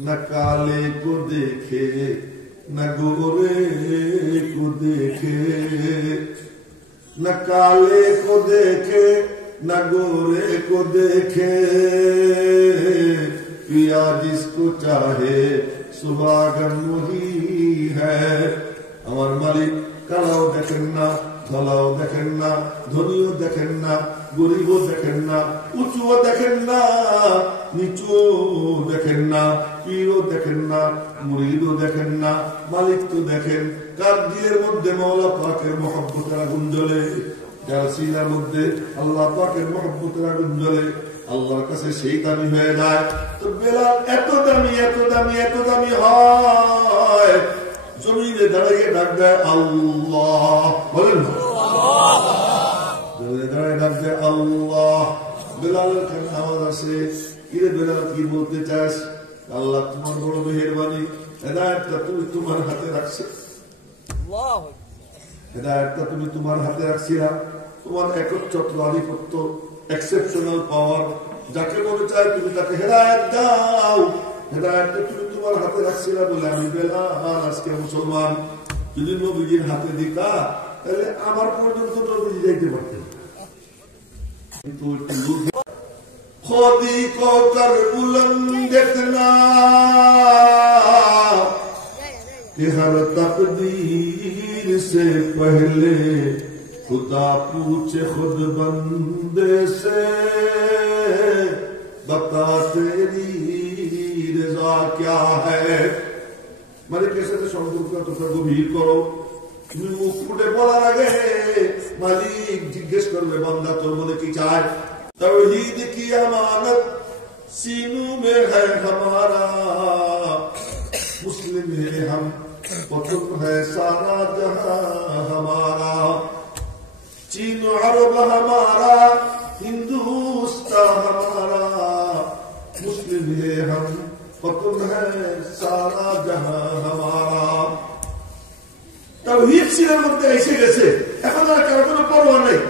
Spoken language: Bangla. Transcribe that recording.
न काले को देखे न गोरे को देखे, न काले को देखे न गोरे को देखे, पिया जिसको चाहे सुहागन वही है। আমার মালিক কালাও দেখেন না, ধলাও দেখেন না, ধনীও দেখেন না, গরিবও দেখেন না, উঁচুও দেখেন না, নিচুও দেখেন না, পীরও দেখেন না, মুরিদও দেখেন না, মালিক তো দেখেন। কার দিলের মধ্যে মাওলা পাকের মহব্বতের আগুন জ্বলে, যার সিনার মধ্যে আল্লাহ পাকের মহব্বতের আগুন জ্বলে, আল্লাহর কাছে সেই দামি হয়ে যায়। তো বেলাল এত দামি এত দামি এত দামি হয়, জমিনে দাঁড়িয়ে ডাক দেয় আল্লাহ, বলেন জমিনে দাঁড়িয়ে ডাক দেয় আল্লাহ। বেলালের কানে আওয়াজ আসে, কিরে বেলাল কি বলতে চাস? আল্লাহ তোমার বড় মেহেরবানি, হেদায়েতটা তুমি তোমার হাতে রাখছো, হেদায়েতটা তুমি তোমার হাতে রাখছিলা। তোমার একচ্ছত্র আধিপত্য, এক্সেপশনাল পাওয়ার, যাকে মনে চায় তুমি তাকে হেদায়েত দাও। হেদায়েতটা তুমি তোমার হাতে রাখছিলা বলে আমি বেলাল আজকে মুসলমান। যদি নবীজির হাতে দিতা তাহলে আমার পর্যন্ত নবীজি যাইতে পারতেন। কিন্তু खुदी को कर बुलंद इतना कि हर तकदीर से पहले खुदा पूछे खुद बंदे से, बता तेरी रजा क्या है। মালিকের সাথে সম্পর্কটা গভীর করো। তুমি মুখ ফুটে বলার আগে মালিক জিজ্ঞেস করবে বান্দা তোর মনে কি চায়। तौहीद की अमानत सीनों में है हमारा, मुस्लिम है हम वतन है सारा जहां हमारा, चीन अरब हमारा हिंदुस्तान हमारा, मुस्लिम है हम वतन है सारा जहां हमारा। तौहीद सीনের মধ্যে এসে গেছে, এখন আর কারো কোনো পরোয়া নেই।